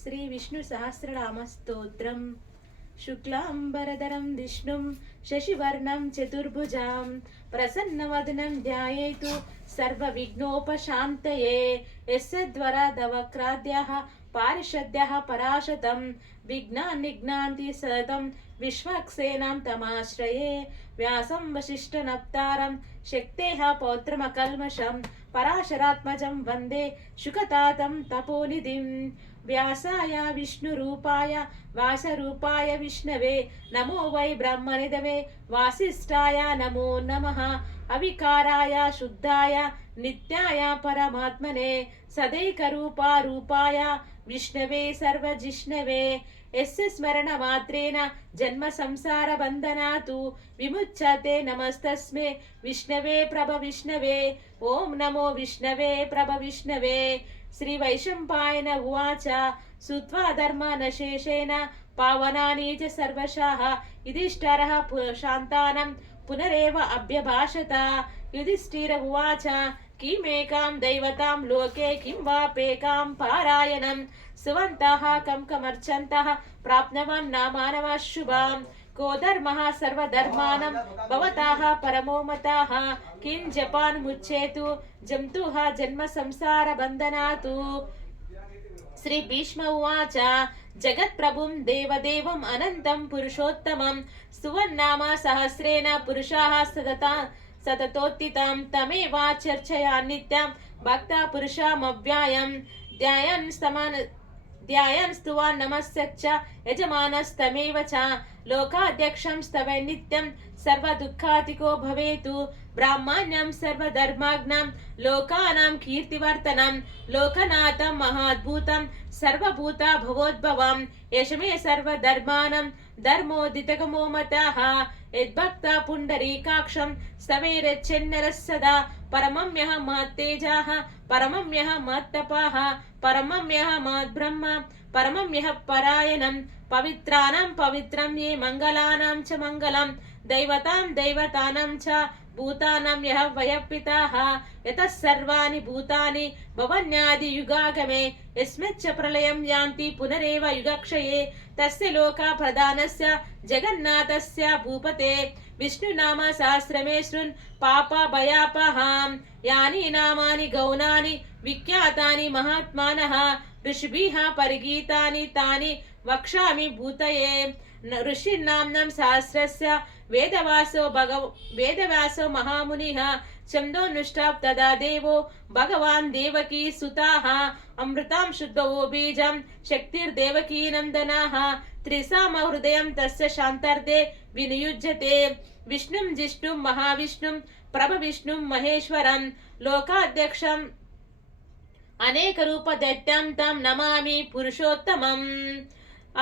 శ్రీ విష్ణు సహస్రనామ స్తోత్రం. శుక్లాంబరధరం విష్ణుం శశివర్ణం చతుర్భుజాం ప్రసన్నవదనం ధ్యాయేతు సర్వవిఘ్నోపశాంతయే. యస్యద్వరదవక్రాద్యః పారిషద్యః పరాశతం విఘ్నాన్నిఘ్నాంతి సతతం విశ్వక్సేనాం తమాశ్రయే. వ్యాసం వసిష్ఠనప్తారం శక్తేః పౌత్రమకల్మషం పరాశరాత్మజం వందే శుకతాతం తపోనిధిం. వ్యాసాయ విష్ణురూపాయ వాసరూపాయ విష్ణవే నమో వై బ్రహ్మనిధవే వాసిష్ఠాయ నమో నమః. అవికారాయ శుద్ధాయ నిత్యాయ పరమాత్మనే సదైకరూపాయ విష్ణవే సర్వజిష్ణవే. యస్య స్మరణ మాత్రేణ జన్మ సంసార బంధనాతు విముచ్యతే. నమస్తస్మే విష్ణవే ప్రభ విష్ణవే. ఓం నమో విష్ణవే ప్రభ విష్ణవే. శ్రీ వైశంపాయన ఉవాచ శ్రుత్వా ధర్మానశేషేణ పావనాని చ సర్వశః యుధిష్ఠిరః శాంతానం పునరేవ అభ్యభాషత. యుధిష్ఠిర ఉవాచ కిమేకాం దైవతాం లోకే కిం వాపేకాం పారాయణం సువంతః కం కమర్చంతః ప్రాప్నవన్ నామానవ శుభాం. కో ధర్మః సర్వధర్మాణం భవతాః పరమో మతః కిం జపాన్ ముచ్చేతు జంతుః జన్మ సంసార బంధనాతు. శ్రీ భీష్మ ఉవాచ జగత్ప్రభుం దేవదేవం అనంతం పురుషోత్తమం సువన్నామ సహస్రేణ పురుషాః సతతోత్థితం తమేవా చర్చయా నిత్యం భక్త పురుషమవ్యాయం. ధ్యాయన్ స్తువాన్ నమస్సచ్చ యజమానస్తమేవ చ లోకాధ్యక్షం స్తవే నిత్యం సర్వదుఃఖాతికో భవేతు. బ్రాహ్మణ్యం సర్వధర్మాగ్నం లోకానాం కీర్తివర్తనం లోకనాథం మహాద్భుతం సర్వభూత భవోద్భవం. యశమే సర్వధర్మానం ధర్మోదితగమో మతః యద్భక్త పుండరీకాక్షం స్తవేరచ్చెన్నరः సదా. పరమమ్యః మత్తేజః పరమమ్యః మత్తపః పరమమ్యః మద్బ్రహ్మ పరమమ్యః పరాయణం. పవిత్రాణం పవిత్రం యే మంగళానాం చ మంగళం దైవతాం దైవతానాం చ భూతానాం యః వయః పితః. యతః సర్వాణి భూతాని భవన్యాది యుగాగమే యస్మిచ్చ ప్రళయం యాంతి పునరేవ యుగక్షయే. తస్య లోక ప్రధానస్య జగన్నాథస్య భూపతే విష్ణునామ సహస్రమే శృణ్ పాప భయాపహాం. యాని నామాని గౌణాని విఖ్యాతాని మహాత్మానః ఋషిభిః పరిగీతాని తాని వక్ష్యామి భూతయే. ఋషిర్నామ్నం సహస్రస్య వేదవ్యాసో మహామునిః ఛందోనుష్టాప్ తదా దేవో భగవాన్ దేవకీ సుతాః. అమృతాం శుద్ధవో బీజం శక్తిర్దేవకీ నందనః త్రిసామ హృదయం తస్య శాంతార్థే వినియుజ్యతే. విష్ణుం జిష్ణుం మహావిష్ణుం ప్రభ విష్ణుం మహేశ్వరం లోకాధ్యక్షం అనేక రూప దైత్యం తం నమామి పురుషోత్తమం.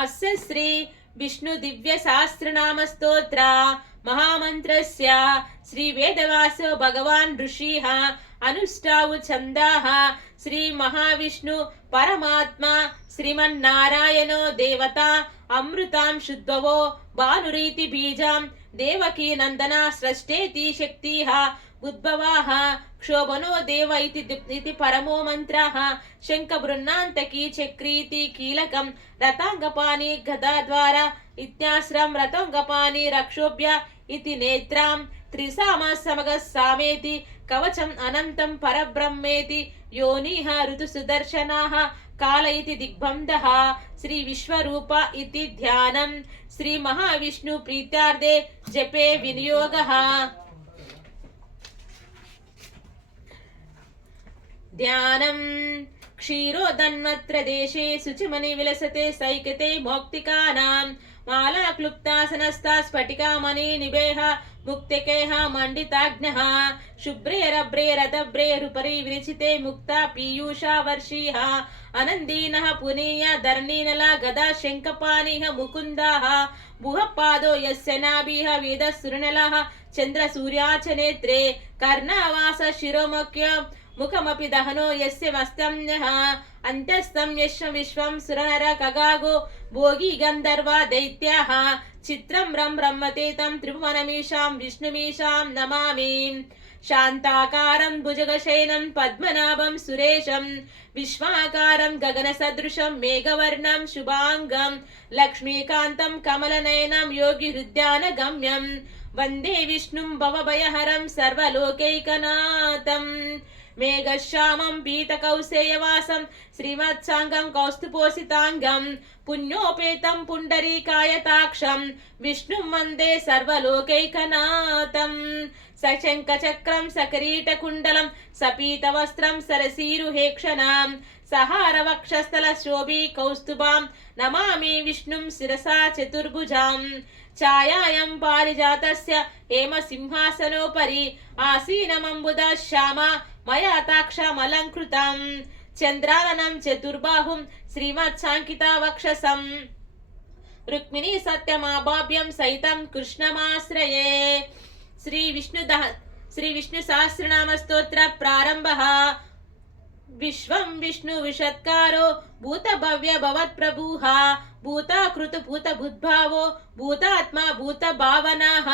అస్య శ్రీ విష్ణు దివ్య సహస్రనామ స్తోత్ర మహామంత్రస్య శ్రీ వేదవ్యాసో భగవాన్ ఋషిః అనుష్టావు ఛందాః. శ్రీ మహావిష్ణు పరమాత్మ శ్రీమన్నారాయణో దేవత అమృతాం శుద్ధవో భానురీతి బీజం దేవకీ నందన స్రష్టేతి శక్తిః ఉద్భవాః. క్షోభనో దేవ ఇతి పరమో మంత్రః శంఖ బృహన్నాంతకీ చక్రీతి కీలకం రతాంగపాణి గదాద్వార ఇత్యాశ్రం రతాంగపాణి రక్షోభ్య ఇతి నేత్రాం. త్రిసామ సమగ సామేతి కవచం అనంతం పరబ్రహ్మేతి యోనిః ఋతు సుదర్శనాః కాల ఇతి దిగ్బంధః. శ్రీ విశ్వరూప ఇతి ధ్యానం శ్రీ మహావిష్ణు ప్రీత్యార్థే జపే వినియోగః. ధ్యానం క్షీరోదన్వత్ర దేశే శుచిమణి విలసతే సైకతే మౌక్తికానాం మాలా క్లుప్తాసనస్థా స్ఫటికామణి నిబేహ ముక్తికేహ మండితాగ్నః శుభ్రేరభ్రే రథభ్రే రుపరి విరచితే ముక్త పీయూషా వర్షీః అనందీనః పునీయ ధర్ణీనల గదా శంఖపాణిః ముకుందాః భుః పాదో యస్య నాభిః వేద సురనలః చంద్ర సూర్యాచ నేత్రే కర్ణావాస శిరోముఖ్య ముఖమపి దహనో యస్య మస్తమ్యః అంతస్థం యశ్వ విశ్వం సురనర ఖగాగో భోగి గంధర్వ దైత్యాః చిత్రం రం రమ్మతే తం త్రిభువనమీశాం విష్ణుమీశాం నమామి. శాంతాకారం భుజగశయనం పద్మనాభం సురేశం విశ్వాకారం గగనసదృశం మేఘవర్ణం శుభాంగం లక్ష్మీకాంతం కమలనయనం యోగి హృద్యానగమ్యం వందే విష్ణుం భవభయహరం సర్వలోకైకనాథం మేఘశ్యామం పీతకౌసేయవాసం శ్రీమత్సాంగం కౌస్తుపోసితాంగం పుణ్యోపేతం పుండరీకాయతాక్షం విష్ణుం వందే సర్వలోకైకనాథం సశంఖచక్రం సకరీటకుండలం సపీతవస్త్రం సరసీరుహేక్షణాం సహారవక్షస్థల శోభీ కౌస్తుభాం నమామి విష్ణుం శిరసా చతుర్భుజాం ఛాయాయం పారిజాతస్య హేమ సింహాసనోపరి ఆసీనమంబుద శ్యామ మయాతాక్షమలంకృతం చంద్రాననం చతుర్బాహుం శ్రీమత్సాంకితావక్షసం రుక్మిణీ సత్యమాభాభ్యం సైతం కృష్ణమాశ్రయే శ్రీ విష్ణు సహస్రనామ స్తోత్ర ప్రారంభః విశ్వం విష్ణు విషత్కారో భూత భవ్య భవత్ ప్రభుః భూతాకృత భూత భుద్భావో భూతాత్మ భూత భావనాః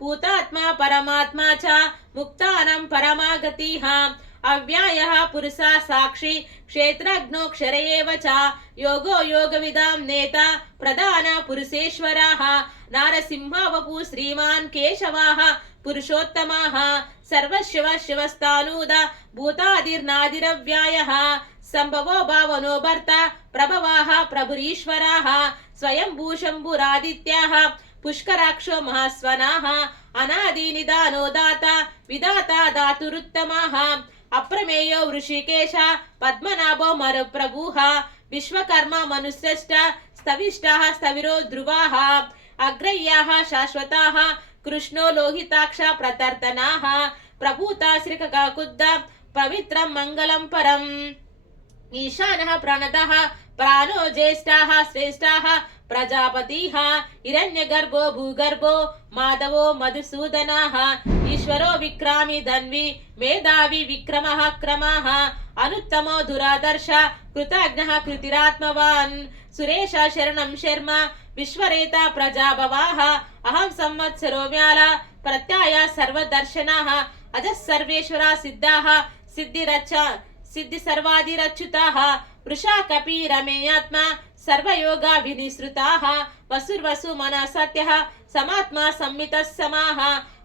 భూతాత్మ పరమాత్మా చ ముక్తానం పరమాగతిః అవ్యయః పురుషः సాక్షి క్షేత్రజ్ఞో క్షర ఏవ చ యోగో యోగవిదాం నేత ప్రధాన పురుషేశ్వరः నారసింహ వపు శ్రీమాన్ కేశవः పురుషోత్తమः సర్వశివ శివస్థానూద భూతాదిర్నాదిరవ్యాయః సంభవో భావనో భర్త ప్రభవాః ప్రభురీశ్వరాः స్వయంభూ శంభురాదిత్యాः పుష్కరాక్షో మహాస్వనాః అనాది నిదానో దాత విదాత దాతురుత్తమాః అప్రమేయో వృషికేశ పద్మనాభో మరుప్రభుః విశ్వకర్మ మనుశ్రేష్ట స్థవిష్టాః స్థవిరో ధ్రువాః అగ్రయ్యాః శాశ్వతాః కృష్ణో లోహితాక్ష ప్రతర్తనాః ప్రభూతా శ్రీకాకుద్ద పవిత్రం మంగళం పరం ఈశానః ప్రణతః ప్రాణో జ్యేష్ఠాః శ్రేష్ఠాః ప్రజాపతిః హిరణ్యగర్భో భూగర్భో మాధవో మధుసూదనః ఈశ్వరో విక్రామి ధన్వి మేధావి విక్రమః క్రమః అనుత్తమో దురాదర్శ కృతజ్ఞః కృతిరాత్మవాన్ సురేష శరణం శర్మ విశ్వరేత ప్రజాభవాః అహం సంవత్సరో వ్యాల ప్రత్యయ సర్వదర్శనః అజః సర్వేశ్వర సిద్ధాః సిద్ధి సర్వాదిరచ్యుతాః వృషా కపి రమేయాత్మ సర్వయోగా వినిసృతాః వసుర్వసు మన సత్యః సమాత్మా సంమితః సమాః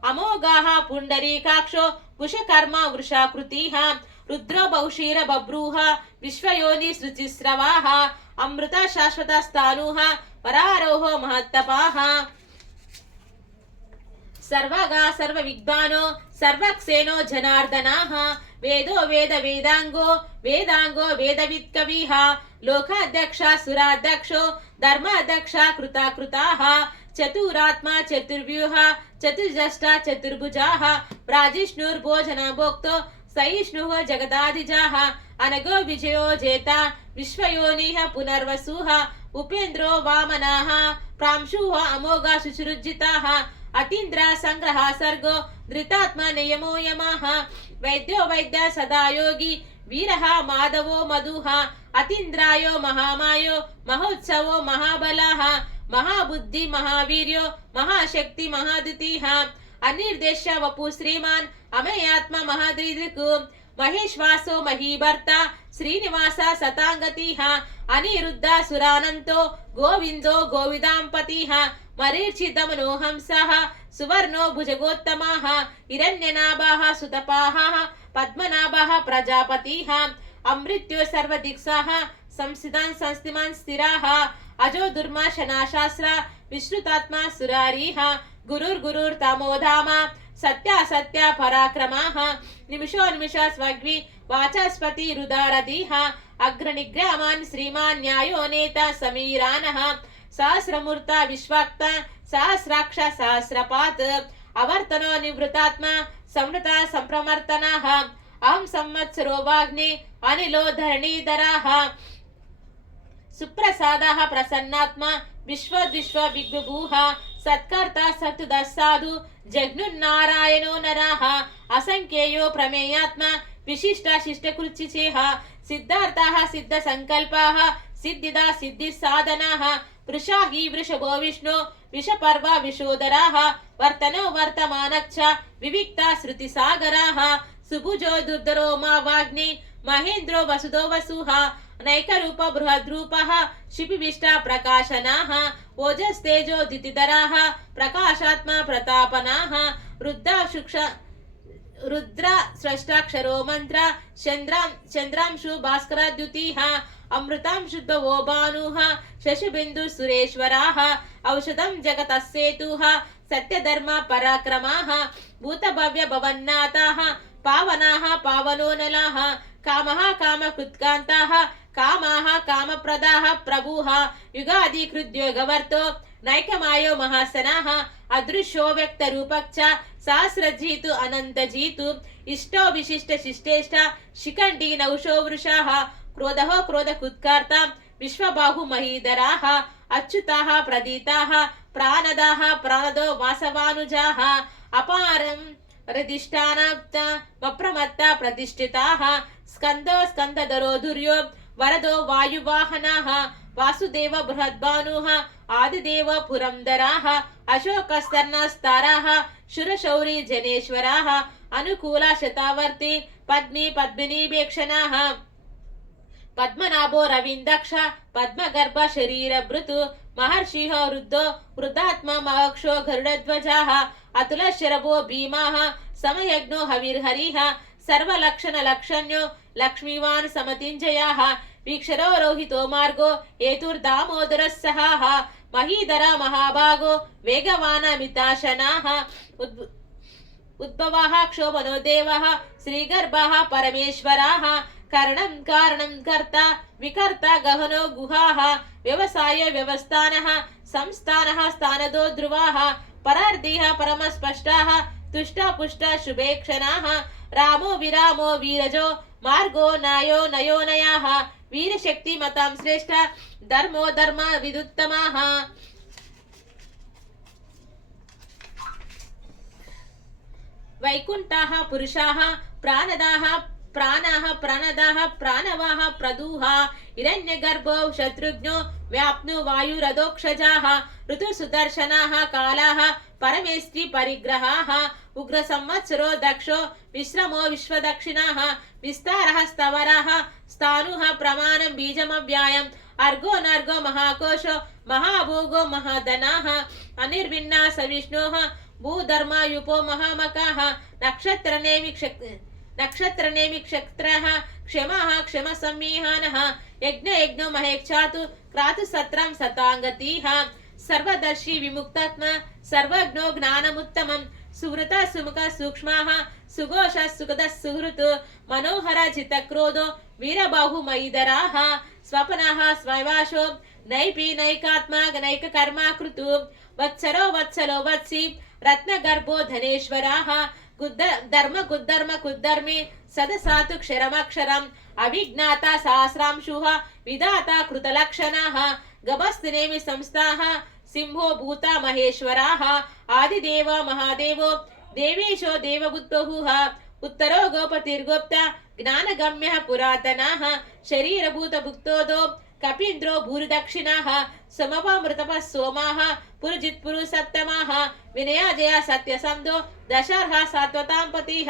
అమోఘాః పుండరీకాక్షో వృషకర్మ వృషాకృతిః రుద్రో బహుశీర బభ్రూః విశ్వయోని శృచిస్రవాః అమృత శాశ్వత స్థాణుః పరారోహో మహత్తపాః సర్వగా సర్వ విద్వానో సర్వక్సేనో జనార్దనాః వేదో వేద వేదాంగో వేదాంగో వేదవిత్ కవిః లోకాధ్యక్ష సురాధ్యక్షో ధర్మాధ్యక్ష కృతాకృతాః చతురాత్మా చతుర్వ్యూహ చతుర్జష్ట చతుర్భుజాః ప్రాజిష్ణుర్భోజన భోక్తో సహిష్ణుః జగదాదిజాః అనగో విజయో జేత విశ్వయోనిః పునర్వసుః ఉపేంద్రో వామనాః ప్రాంశుః అమోఘా శుచిరుజ్జితాః అతీంద్ర సంగ్రహ సర్గో ధృతాత్మ నియమో యమః వైద్యో వైద్య సదా యోగి వీరః మాధవో మధుః అతీంద్రాయో మహామాయో మహోత్సవో మహాబలః మహాబుద్ధి మహావీర్యో మహాశక్తి మహాదుతిః అనిర్దేశ వపు శ్రీమాన్ అమయాత్మ మహాదృక్ మహేశ్వాసో మహీభర్త శ్రీనివాస సతాంగతిః అనిరుద్ధ సురానంతో గోవిందో గోవిదాంపతిః మరీర్చితమనోహంసః సువర్ణో భుజగోత్తమః హిరణ్యనాభాః సుతపాః పద్మనాభః ప్రజాపతిః అమృత్యో సర్వదిక్సాః సంస్థితాన్ సంస్థిమాన్ స్థిరాః అజో దుర్మాశనాశాస్త్ర విశ్రుతాత్మా సురారీః గురుర్గురుర్తమోధామ సత్య పరాక్రమాః నిమిషో నిమిష స్వగ్వి వాచస్పతి రుదారధీః అగ్రనిగ్రామాన్ శ్రీమాన్ న్యాయో నేత సమీరానః సహస్రమూర్త విశ్వాక్త సహస్రాక్ష సహస్రపాత్ అవర్తనో నివృతాత్మ సంవృత సంప్రమర్తనాః అహం సంవత్సరో వాగ్ని అనిలో ధరణీధరాః సుప్రసాదః ప్రసన్నాత్మ విశ్వ విగ్భూః సత్కర్త సత్తుదస్సాధు జగ్నున్నారాయణో నరాః అసంఖ్యేయో ప్రమేయాత్మ విశిష్ట శిష్టకృచిచేః సిద్ధార్థాః సిద్ధ సంకల్పాః सिद्धिदा सिद्धि साधनाः वृषा हि वृषभो विष्णु विषपर्वा विशोदराः वर्तनो वर्तमानच्च विविक्ता श्रुतिसागराः सुभुजो दुर्धरो मा वाग्नि महेन्द्रो वसुदो वसुः नैकरूप बृहद्रूपः शिपिविष्टा प्रकाशनाः ओजस्तेजो दितिधराः प्रकाशात्मा प्रतापनाः रुद्र स्रष्टाक्षरो मंत्र चंद्रांशु भास्करद्युतिः अमृतं शुद्धवो भानुः शशिबिन्दु सुरेश्वराः औषधं जगतस्सेतुः सत्यधर्म पराक्रमाः भूतभव्य भवन्नाथाः पावनाः पावनोनलाः कामः कामकृत्कान्ताः कामाः कामप्रदाः प्रभुः युगादिकृद्योगवर्तो नैकमायो महासनाः अदृश्यो व्यक्तरूपक् च सहस्रजीतु अनन्तजीतु इष्टो विशिष्ट शिष्टेष्ट शिखण्डी नौशो वृषाः क्रोधः क्रोधकुत्कर्ता विश्वबाहु महीधराः अच्युताः प्रदीताः प्राणदाः प्राणदो वासवानुजाः अपारं रदिष्टानाप्तमप्रमत्ता प्रतिष्ठिताः स्कन्दो स्कन्दधरो दुर्यो वरदो वायुवाहनाः वासुदेव बृहद्भानुः आदिदेव पुरंदराः अशोकस्तर्णस्ताराः शूरशौरी जनेश्वराः अनुकूला शतावर्ती पद्मी पद्मिनीभेक्षणाः पद्मनाभो रविन्दक्ष पद्मगर्भ शरीरभृतु महर्षिः रुद्धो वृद्धात्मा महक्षो गरुडध्वजाः अतुलशरभो भीमाः समयज्ञो हविर्हरिः सर्वलक्षणलक्षण्यो लक्ष्मीवान् समतिञ्जयाः वीक्षरो रोहितो मार्गो हेतुर्दामोदरः सहाः महीधर महाभागो वेगवानमिताशनाः उद्भवाः क्षोभनो देवः श्रीगर्भाः परमेश्वराः करणं कारणं कर्ता विकर्ता गहनो गुहाः व्यवसाय व्यवस्थानः संस्थानः स्थानदो ध्रुवाः परार्दिः परमस्पष्टाः तुष्टा पुष्टा शुभेक्षणाः रामो विरामो वीरजो मार्गो नायो नयोनयाः वीरशक्ति मतां श्रेष्ठ धर्मो धर्म विदुत्तमाः वैकुण्ठाः पुरुषाः प्राणदाः प्राणाः प्रणदाः प्राणवाः प्रदूः हिरण्यगर्भो शत्रुघ्नो व्याप्नु वायुरधोक्षजाः ऋतुसुदर्शनाः कालाः परमेष्टि परिग्रहाः उग्रसंवत्सरो दक्षो विश्रमो विश्वदक्षिणाः विस्तारः स्तवराः स्थाणुः प्रमाणं बीजमव्यायम् अर्गो नर्गो महाकोशो महाभोगो महाधनाः अनिर्विन्ना सविष्णोः भूधर्मायुपो महामकाः नक्षत्रनेमि क्षत्रः क्षमः क्षमसंमीहानः यज्ञो महेक्षातु क्रतुसत्रं सताङ्गतीः सर्वदर्शी विमुक्तात्मा सर्वज्ञो ज्ञानमुत्तमं सुवृत सुमुख सूक्ष्मः सुघोष सुखदः सुहृत् मनोहर जितक्रोधो वीरबाहु महीधराः स्वपनः स्वैवाशो नैपी नैकात्मा नैककर्मा कृतु वत्सरो वत्सलो वत्सी रत्नगर्भो धनेश्वराः धर्म कुद्धर्मी सदसातु क्षरमक्षरम् अभिज्ञाता सहस्रांशुः विधाता कृतलक्षणाः गभस्तिनेमि संस्थाः सिंहो भूता महेश्वराः आदिदेव महादेवो देवेशो देवबुद्धहुः उत्तरो गोपतिर्गोप्ता ज्ञानगम्यः पुरातनाः शरीरभूतभुक्तोदो कपीन्द्रो भूरिदक्षिणाः समपामृतपः सोमाः पुरुजित्पुरु सप्तमाः विनयाजया सत्यसंधो दशर्हा सात्वतां पतिः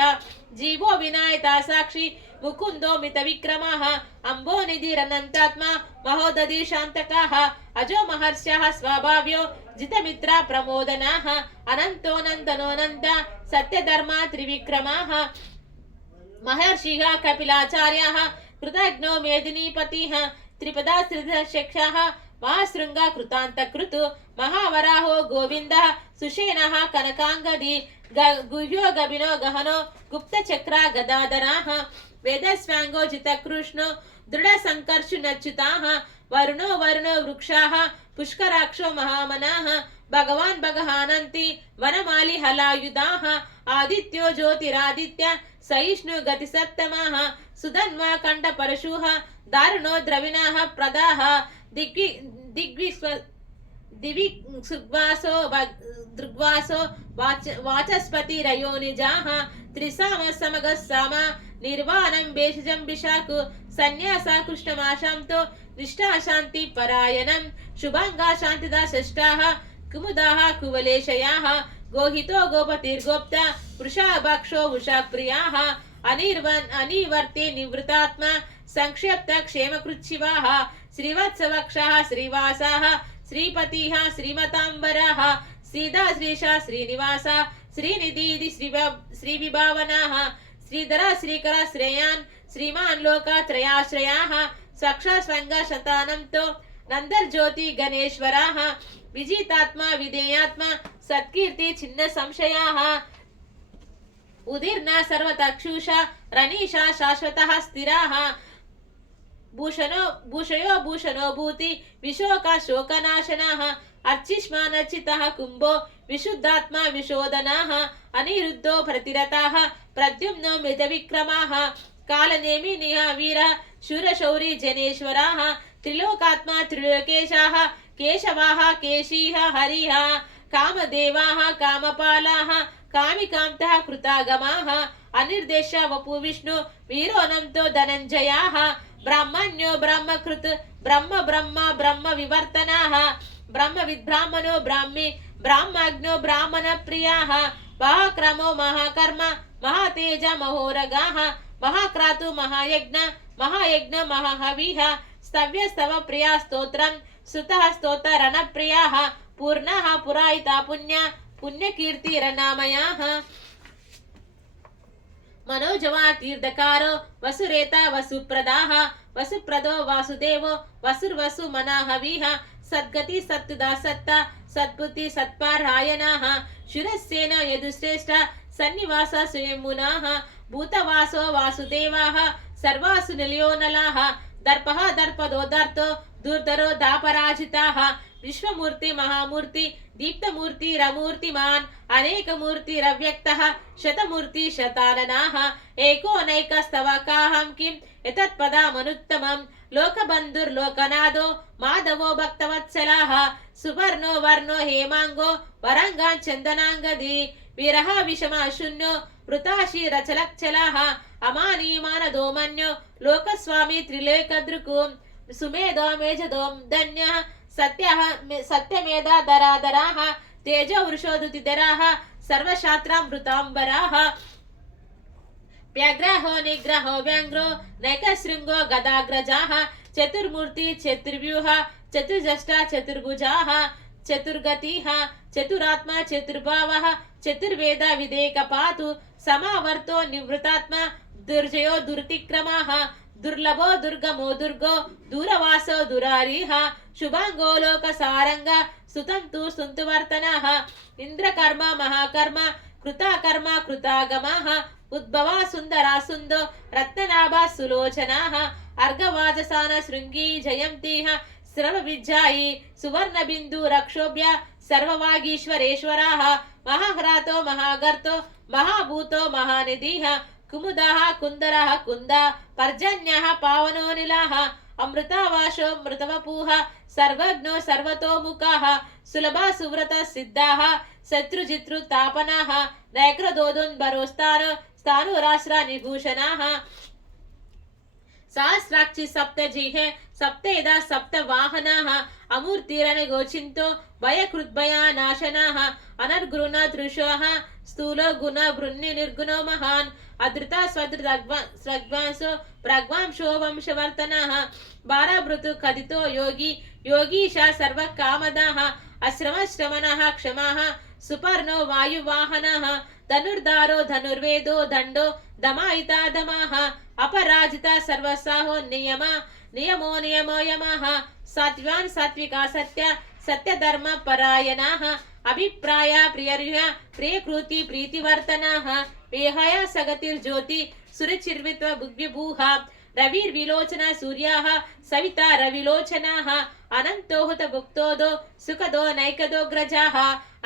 जीवो विनायता साक्षी मुकुंदो मितविक्रमः अम्बोनिधिरनन्तात्मा महोदधि शान्तकाः अजो महर्ष्यः स्वभाव्यो जितमित्रा प्रमोदनाः अनन्तोऽनन्तनोऽनन्त सत्यधर्मा त्रिविक्रमाः महर्षिः कपिलाचार्याः कृतज्ञो मेदिनीपतिः त्रिपदा त्रिदशक्षः महाशृङ्गा कृतान्तकृतु महावराहो गोविन्दः सुषेणः कनकाङ्गदी गुह्यो गभिनो गहनो गुप्तचक्रा गदाधराः वेदस्वाङ्गो जितकृष्णो दृढसङ्कर्षुनच्युताः वरुणो वृक्षाः पुष्कराक्षो महामनाः भगवान् भगहानन्ति वनमाली हलायुधाः आदित्यो ज्योतिरादित्य सहिष्णु गतिसप्तमाः सुधन्वा कण्ठपरशुः दारुणो द्रविणः प्रदाः दृग्वासो वाचस्पति रयोनिजाः त्रिसाम समगः साम निर्वाणं भेषजं विशाकु సన్యాస కృష్ణమాశాంతో నిష్ఠా శాంతి పరాయణం శుభంగా శాంతిదా షష్టాః కుముదాః కువలేశయాః గోహితో గోపతిర్గోప్త వృషాభక్షో వృషాప్రియాః అనివర్తే నివృతాత్మ సంక్షేప్త క్షేమకృచ్చివాః శ్రీవత్సవక్షः శ్రీవాసాः శ్రీపతిః శ్రీమతాంబరాः శ్రీదా శ్రీషా శ్రీనివాస శ్రీనిధి శ్రీవిభావనాः శ్రీధర శ్రీకర శ్రేయాన్ శ్రీమాన్ లోకత్రయాశ్రయాः స్వక్షస్వంగ శతానంతో నందర్జ్యోతి గణేశ్వరాः విజితాత్మ విధేయాత్మ సత్కీర్తి చిన్న సంశయాः ఉదీర్ణ సర్వతక్షుష రణీషా శాశ్వతః స్థిరాः భూషయో భూషణో భూతి విశోక శోకనాశనాః అర్చిష్మానర్చితః కుంభో విశుద్ధాత్మ విశోధనాః అనిరుద్ధో ప్రతిరతాః ప్రద్యుమ్నో మృత విక్రమాః కాలనేమి నిహ వీర శూరశౌరి జనేశ్వరాః త్రిలోకాత్మ త్రిలోకేశాః కేశవాః కేశీః హరిః కామదేవాః కామపాలాః కామికాంతః కృతాగమాః అనిర్దేశ వపు విష్ణు వీరోనంతో ధనంజయాః బ్రహ్మణ్యో బ్రహ్మకృత్ బ్రహ్మ వివర్తనాః బ్రహ్మ విద్బ్రాహ్మణో బ్రాహ్మి బ్రాహ్మజ్ఞో బ్రాహ్మణ ప్రియాః మహాక్రమో మహాకర్మ మహాతేజ మహోరగాః మహాక్రాతు మహాయజ్ఞ మహాహవిః స్తవ్యస్తవ ప్రియా స్తోత్రం సుతః స్తోత్రరణ ప్రియాః పూర్ణః పురాయితా పుణ్యకీర్తిరనామయాః మనోజవా తీర్థకారో వసురేత వసుప్రదాః వసుప్రదో వాసుదేవో వసుర్వసు మనాహవిః సద్గతి సత్తుదా సత్త సద్బుద్ధి సత్పారాయణాః శురస్సేన యదుశ్రేష్ఠ సన్నివాస స్వయంమునాః భూతవాసో వాసుదేవాః సర్వాసు నిలయోనలాః దర్పః దర్పదోదర్తో దుర్ధరో దాపరాజితాః విశ్వమూర్తి మహామూర్తి దీప్తమూర్తి రమూర్తిమాన్ అనేకమూర్తి రవ్యక్తః శతమూర్తి శతాననాః ఏకోనైకస్తవకాహం కిం ఎతత్పదామనుత్తమం లోకబంధుర్లోకనాథో మాధవో భక్తవత్సలాః సువర్ణో వర్ణో హేమాంగో వరంగాన్ చందనాంగది విరహ విషమాశూన్యో వృతాశీరచలచ్చలాః అమానీమానదో మన్యో లోకస్వామి త్రిలేకదృకు సుమేధో మేజదోం ధన్యః సత్యమేధా ధరాధరాః తేజో వృషోదుతిధరాః సర్వశాస్త్రామృతాంబరాః వ్యాఘ్రహో నిగ్రహో వ్యాంఘ్రో నైకశృంగో గదాగ్రజాః చతుర్మూర్తి చతుర్వ్యూహ చతుర్జష్ట చతుర్భుజాః చతుర్గతిః చతురాత్మ చతుర్భావః చతుర్వేద విదేకపాతు సమావర్తో నివృతాత్మ దుర్జయో దుర్తిక్రమాః దుర్లభో దుర్గమో దుర్గో దూరవాసో దురారీః శుభాంగో లోక సారంగ సుతంతు సుంతువర్తనః ఇంద్రకర్మ మహాకర్మ కృతాకర్మ కృతాగమాః ఉద్భవా సుందరా సుందో రత్ననాభా సులోచనాః అర్ఘవాజసాన శృంగీ జయంతిః శ్రవ విజ్జాయి సువర్ణ బిందు రక్షోభ్య సర్వవాగీశ్వరేశ్వరాః మహాహ్రాతో మహాగర్తో మహాభూతో మహానిధిః కుముదాః కుందరః కుంద పర్జన్యః పావనోనిలాః అమృతావాశో మృతవపూః సర్వజ్ఞో సర్వతోముఖాః సులభా సువ్రత సిద్ధాః శత్రుజితృ తాపనాః నైక్రదోదున్బరోస్తాను స్థానురాశ్ర నిభూషణాః సహస్రాక్షి సప్తజిహే సప్తేదా సప్తవాహనాః అమూర్తిరనగోచింతో భయకృద్భయా నాశనాః అనర్గృణ దృశోః స్థూలో గుణ బృన్ని నిర్గుణో మహాన్ అధృత స్వద్వాంసో ప్రగ్వాంశో వంశవర్తనః భారభృతు కదితో యోగీశ సర్వకామదాః అశ్రమశ్రమణః క్షమాః సుపర్ణో వాయువాహనః ధనుర్ధారో ధనుర్వేదో దండో దమాయితా దమాః అపరాజిత సర్వసాహో నియమో యమః సాత్వాన్ సాత్వికా సత్యధర్మ పరాయణాః అభిప్రాయ ప్రియకృతి ప్రీతివర్తనాః వేహయ సగతిర్జ్యోతి సురచిర్విత్వ భుగ్విభూః రవిర్విలోచన సూర్యాః సవితా రవిలోచనాః అనంతోహుత భుక్తోదో సుఖదో నైకదోగ్రజాః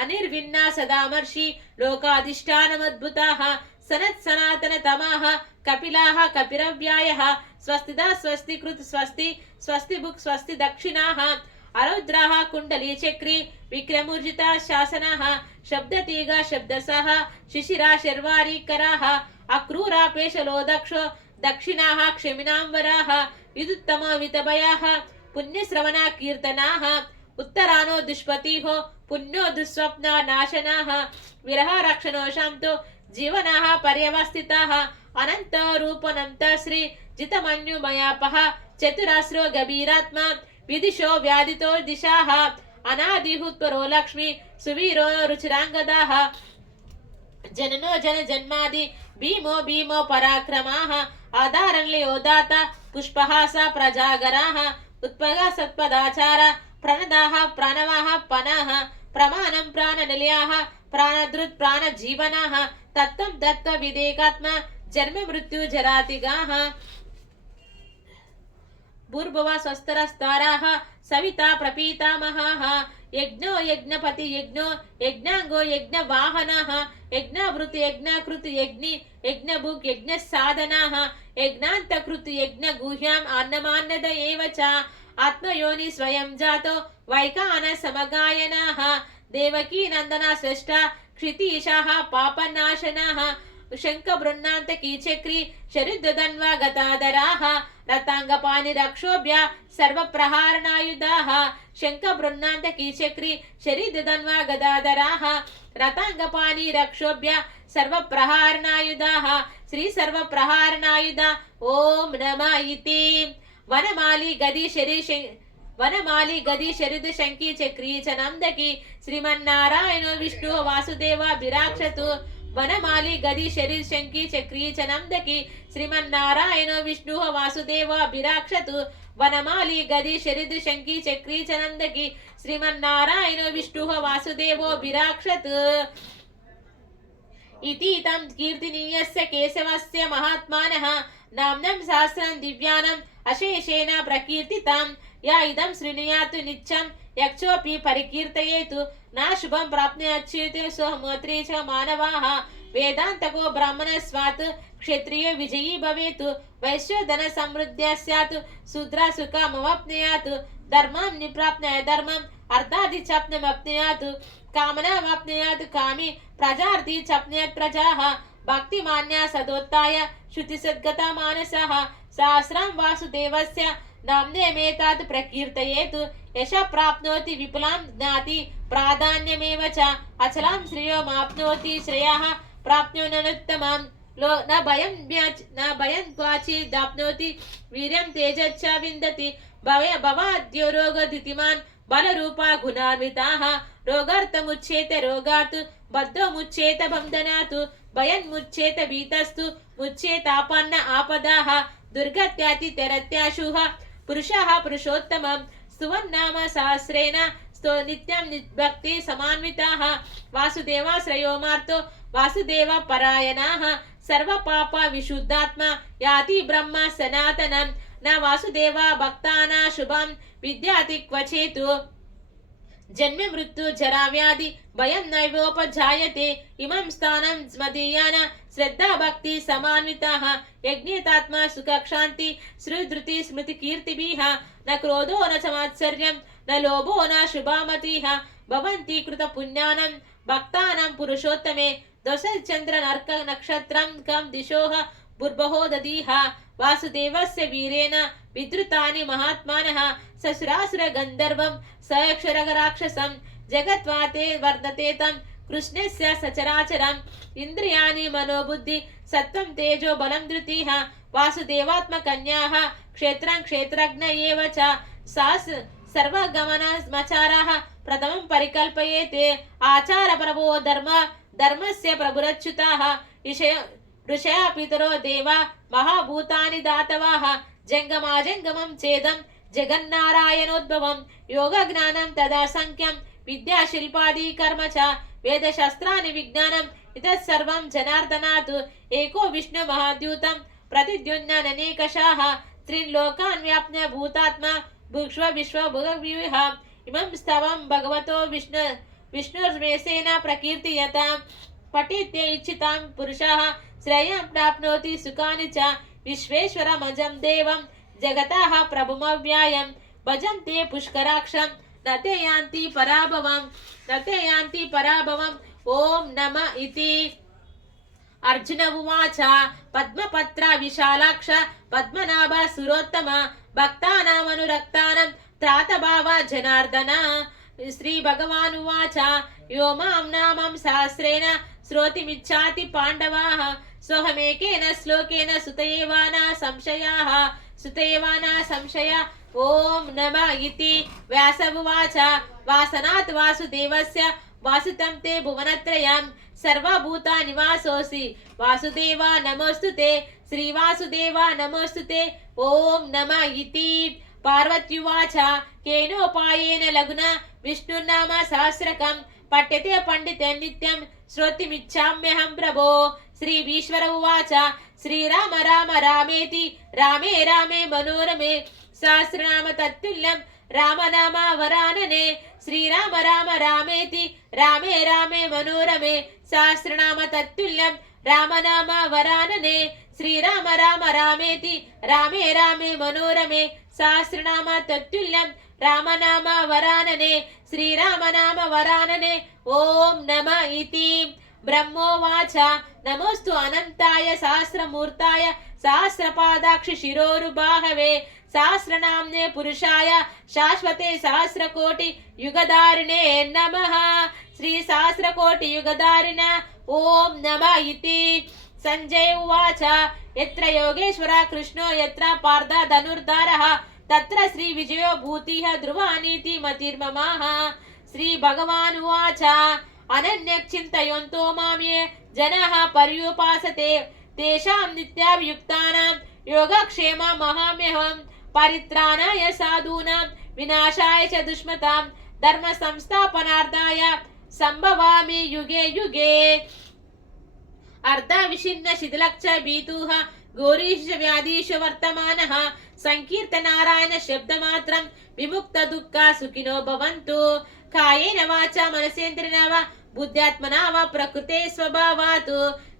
అనిర్విన్నా సదామర్షి లోకాధిష్టానమద్భుతాః సనత్సనాతన తమాః కపిలాః కపిరవ్యాయః స్వస్తిదా స్వస్తికృత్ స్వస్తి బుక్ స్వస్తి దక్షిణాః అరౌద్రాః కుండలీ చక్రీ విక్రమూర్జిత శాసనాః శబ్దతీగా శబ్దసః శిశిరా శర్వారీకరాః అక్రూరా పేషలో దక్షో दक्षिणाः क्षमिनां वराः विदुत्तमवितभयाः पुण्यश्रवणा कीर्तनाः उत्तरानो दुष्पतिः पुण्यो दुःस्वप्ना नाशनाः विरह रक्षणो शान्तो जीवनाः पर्यवस्थिताः अनंत रूपनंत श्री जितमन्युमयापः चतुरास्रो गभीरात्मा विदिशो व्याधितो दिशाः अनादिहुत्परो लक्ष्मी सुवीरो रुचिरांगदाः जननो जन जन्मादि भीमो भीमो पराक्रमाः आधारण्योदाता पुष्पहासा प्रजागराः उत्पगा सत्पदाचार प्रणदाः प्राणवाः पनाः प्रमाणं प्राणनिलयाः प्राणधृत् प्राणजीवनाः तत्त्वं तत्त्वविदेकात्मा जन्म मृत्यु जरातिगाः भूर्भुवः स्वस्तरस्ताराः सविता प्रपीतामहाः यज्ञो यज्ञपति यज्ञो यज्ञांगो यज्ञवाहनः यज्ञावृत्ति यज्ञकृति यज्ञि यज्ञभुक् यज्ञसाधनाः यज्ञान्तकृति यज्ञगुह्याम् अन्नमान्नद एव च आत्मयोनि स्वयं जातो वैकान समगायनाः देवकी नन्दना श्रेष्ठा क्षितीशाः पापनाशनाः शंख बृन्नांत कीचक्री शरीरधन्वा गताधराः रतांगपाणि रक्षोभ्य सर्व प्रहारणायुधाः शंख बृन्नांत कीचक्री शरीरधन्वा गदाधराः रतांगपाणि रक्षोभ्य सर्व प्रहारणायुधाः श्री सर्व प्रहारणायुधा ओम नमः इति वनमाली गदी शरीर शंकी चक्री च नंदकी श्रीमन्नारायणो विष्णु वासुदेवा विराक्षतु वनमाली गदी शरीर शंकी चक्री च नंदकी श्रीमन्नारायणो विष्णु वासुदेवा विराक्षतु वनमाली गदी शरीर शंकी चक्री च नंदकी श्रीमन्नारायणो विष्णु वासुदेवो विराक्षतु इति तं कीर्तनीयस्य केशवस्य महात्मानः नाम्नं सहस्रं दिव्यानम् अशेषेण प्रकीर्तितं या इदं शृणुयातु नित्यं यक्षोऽपि परिकीर्तयेतु न शुभं प्राप्नुयाच्युत स्वमोत्री च मानवाः वेदान्तको ब्राह्मणस्वात् क्षत्रिय विजयी भवेत् वैश्यो धन समृद्ध्या स्यात् शूद्र सुखमवाप्नुयात् धर्मं निप्राप्नुय धर्मम् अर्थादि चाप्नुमप्नुयात् कामनावाप्नुयात् कामी प्रजार्थी चाप्नुयात् प्रजाः भक्तिमान्या सदोत्थाय श्रुतिसद्गता मानसः सहस्रं वासुदेवस्य नाम्नेमेतात् प्रकीर्तयेत् यशः प्राप्नोति विपुलां ज्ञाति प्राधान्यमेव च अचलां श्रेयो माप्नोति श्रेयः प्राप्नोत्यमं न भयं क्वाचिदाप्नोति वीर्यं तेजश्च विन्दति भवाद्यो रोगदितिमान् बलरूपा गुणान्विताः रोगार्थमुच्येत रोगात् बद्धो मुच्येत बन्धनात् भयन्मुच्येत भीतस्तु मुच्येतापन्न आपदाः दुर्गत्याति तरत्याशुः पुरुषः पुरुषोत्तमं स्तुवन्नाम सहस्रेण स्तो नित्यं भक्ति समान्विताः वासुदेवाश्रयो मार्तो वासुदेव परायणाः सर्वपाप विशुद्धात्मा याति ब्रह्म सनातनं न वासुदेव भक्तानां शुभं विद्याति क्वचित् जन्म मृत्यु जरा व्याधि भयं नैवोपजायते इमं स्थानं मदीयान श्रद्धा भक्ति समान्विताः यज्ञेतात्मा सुखक्षान्ति श्रुधृति स्मृति कीर्तिभिः न क्रोधो न च मात्सर्यं न लोभो न शुभामतिः भवन्ति कृत पुण्यानां भक्तानां पुरुषोत्तमे दशचन्द्र नर्क नक्षत्रं कं दिशोः भूर्भुवो दधीः वासुदेवस्य वीरेण विद्रुतानि महात्मानः ससुरासुर गन्धर्वं सयक्षरराक्षसं जगत्वाते वर्धते तं कृष्णस्य सचराचरम् इन्द्रियाणि मनोबुद्धि सत्त्वं तेजो बलं धृतिः वासुदेवात्मकन्याः क्षेत्रं क्षेत्रज्ञ एव च सर्वगमनमचाराः प्रथमं परिकल्पयेते आचारप्रभो धर्मस्य प्रभुरच्युताः ऋषया पितरो देवा महाभूतानि दातवाः जङ्गमाजङ्गमं चेदं जगन्नारायणोद्भवं योगज्ञानं तदा संख्यं विद्याशिल्पादि कर्म च वेदशास्त्राणि विज्ञानम् इतः सर्वं जनार्दनात् एको विष्णु महाद्यूतं प्रतिद्युम्ननेकशः त्रीन् लोकान् व्याप्य भूतात्मा भुक्ष्व विश्व भुगव्यूह इमं स्तवं भगवतो विष्णुर्मेषेण प्रकीर्तयतां पठित्य इच्छितां पुरुषः श्रेयं प्राप्नोति सुखानि च विश्वेश्वरमजं देवं जगतः प्रभुमव्यायं भजन्ते पुष्कराक्षं न ते यान्ति पराभवम् ओम नमः इति अर्जुन उवाच पद्मपत्र विशालाक्ष पद्मनाभ सुरोत्तम भक्तानामनुरक्तानां त्रातभाव जनार्दन श्री भगवान् उवाच यो मां नामं सहस्रेण श्रोतिमिच्छाति पाण्डवाः सोऽहमेकेन श्लोकेन सुतयेवाना संशयाः सुतयेवाना संशय ॐ नमः इति व्यास उवाच वासनात् वासुदेवस्य वासुतं ते भुवनत्रयं सर्वभूतानिवासोऽसि वासुदेव नमोऽस्तुते श्रीवासुदेव नमोऽस्तुते ॐ नमः इति पार्वत्युवाच केनोपायेन लघुना विष्णुर्नाम सहस्रकं पठ्यते पंडिते नित्यं श्रोतिमिच्छाम्यहं प्रभो श्रीभीश्वर उवाच श्रीराम राम रामेति रामे रामे मनोरमे सहस्रनाम तत्तुल्यं राम नाम वरानने श्रीराम राम रामेति रामे रामे मनोरमे सहस्रनाम तत्तुल्यं राम नाम वरानने श्रीराम राम रामेति रामे रामे मनोरमे सहस्रनाम तत्तुल्यं राम नाम वरानने श्रीराम नाम वरानने ओम नमः इति ब्रह्मोवाच नमोस्तु अनंताय सहस्रमूर्ताय सहस्रपादाक्ष शिरोरुबाहवे सहस्रनाम्ने पुरुषाय शाश्वते सहस्रकोटि युगधारिणे नमः श्री सहस्रकोटि युगधारिण ओम नमः इति संजय उवाच यत्र योगेश्वर कृष्णो यत्र पार्थ धनुर्धरः तत्र श्री विजयो भूतिः ध्रुवानीति मतिर्ममः श्री भगवान् उवाच अनन्यचिन्तयन्तो मां ये जनाः पर्युपासते तेषां नित्याभियुक्तानां योगक्षेममहम्यहं परित्राणाय साधूनां विनाशाय च दुष्मतां धर्म संस्थापनार्थाय संभवामि युगे युगे अर्धविच्छिन्न शिथिलच्च भीतुः घोरीश व्याधीषु वर्तमानः संकीर्तनारायण शब्दमात्रं विमुक्त दुःख सुखिनो भवन्तु कायेन वाचा मनसेन्द्रिणा वा बुद्ध्यात्मना वा प्रकृते स्वभावात्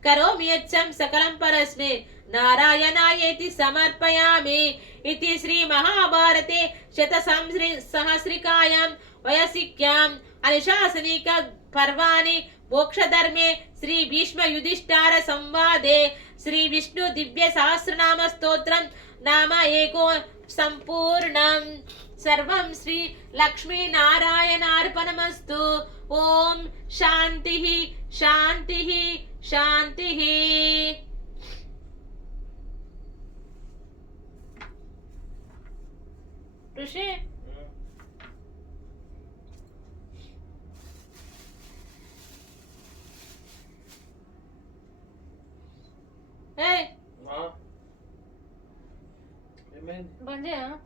करोमि यच्चं सकलं परस्मै नारायणायेति समर्पयामि इति श्री महाभारते शतसहस्रिकायां वयसिक्याम् अनुशासनिक पर्वाणि मोक्षधर्मे श्री भीष्म युधिष्ठार संवादे श्री विष्णु दिव्य सहस्रनाम स्तोत्रं नाम एको संपूर्णं सर्वं श्री लक्ष्मी नारायणार्पणमस्तु ओम शांतिः शांतिः शांतिः ऋषि Hey. Amen. Banja.